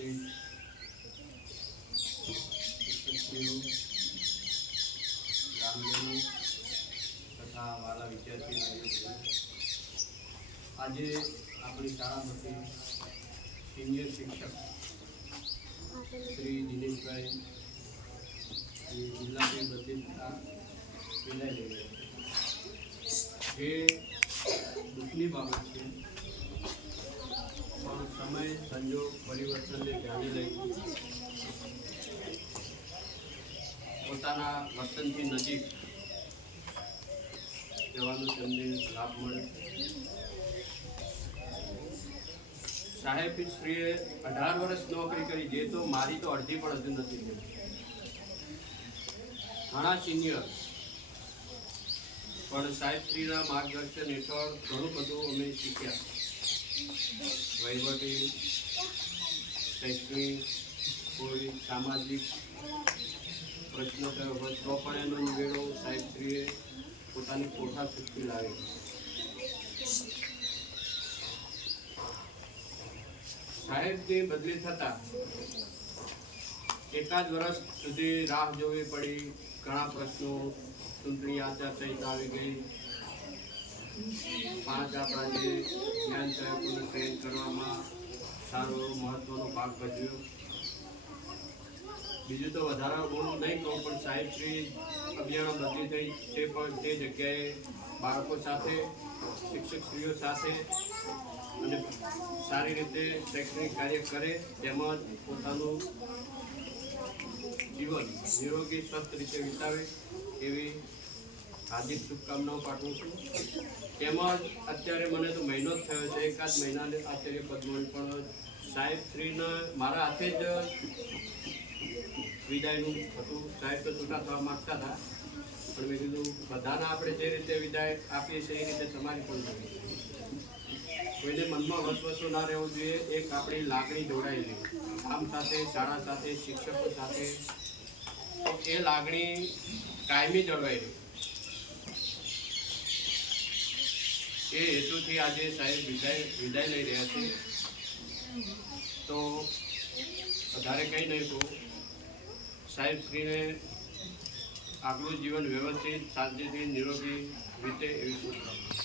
ઉપસ્થિત શિક્ષકશ્રીઓ, ગ્રામજનો તથા વાલા વિદ્યાર્થી ભાઈઓ, આજે આપણી શાળામાંથી સિનિયર શિક્ષક શ્રી દિનેશભાઈ જિલ્લા બદલી થતા વિદાય લઈ રહ્યા છે. જે દુઃખની બાબત છે, પણ સમય સંજોગ પરિવર્તનને ધ્યાને લઈ પોતાના વતનથી નજીક જવાનો તેમને લાભ મળે. સાહેબશ્રીએ 18 વર્ષ નોકરી કરી, જે તો મારી તો અડધી પણ હજુ નથી થઈ. ઘણા સિનિયર પણ સાહેબશ્રીના માર્ગદર્શન હેઠળ ઘણું બધું અમે શીખ્યા. વહીવટી, શૈક્ષણિક, કોઈ સામાજિક પ્રશ્નો થયો હોય તો પણ એનો નિવેડો સાહેબશ્રીએ પોતાની કોઠા સુધી લાવે. સાહેબની બદલી થતા એકાદ વર્ષ સુધી રાહ જોવી પડી. ઘણા પ્રશ્નો, ચૂંટણી આચારસંહિતા આવી ગઈ. 5 આપણા જે જ્ઞાન સહાયકોને ટ્રેન કરવામાં સારો મહત્વનો ભાગ ભજવ્યો. બીજું તો વધારે બોલું નહીં કહું, પણ સાહેબશ્રી અભિયાનો બદલી થઈ તે પણ તે જગ્યાએ બાળકો સાથે, શિક્ષકશ્રીઓ સાથે અને સારી રીતે શૈક્ષણિક કાર્ય કરે, તેમજ પોતાનું જીવન નિરોગી સ્વસ્થ રીતે વિતાવે એવી હાર્દિક શુભકામનાઓ પાઠવું છું. તેમજ અત્યારે મને તો મહિનો જ થયો છે, એકાદ મહિનાને આચાર્ય પદ મળ્યું, પણ સાહેબશ્રીને મારા હાથે જ વિદાયનું હતું. સાહેબ તો છૂટા થવા માગતા હતા, પણ મેં કીધું બધાને આપણે જે રીતે વિદાય આપીએ છીએ એ રીતે તમારી પણ જોઈએ. કોઈને મનમાં વસવસો ના રહેવો જોઈએ. એક આપણી લાગણી જોડાયેલી આમ સાથે, શાળા સાથે, શિક્ષકો સાથે, તો એ લાગણી કાયમી જળવાઈ રહી. એ હેતુથી આજે સાહેબ વિદાય લઈ રહ્યા છે. તો વધારે કંઈ નહીં કહું. સાહેબશ્રીને આગલું જીવન વ્યવસ્થિત, શાંતિથી, નિરોગી રીતે એવી શુભકામના.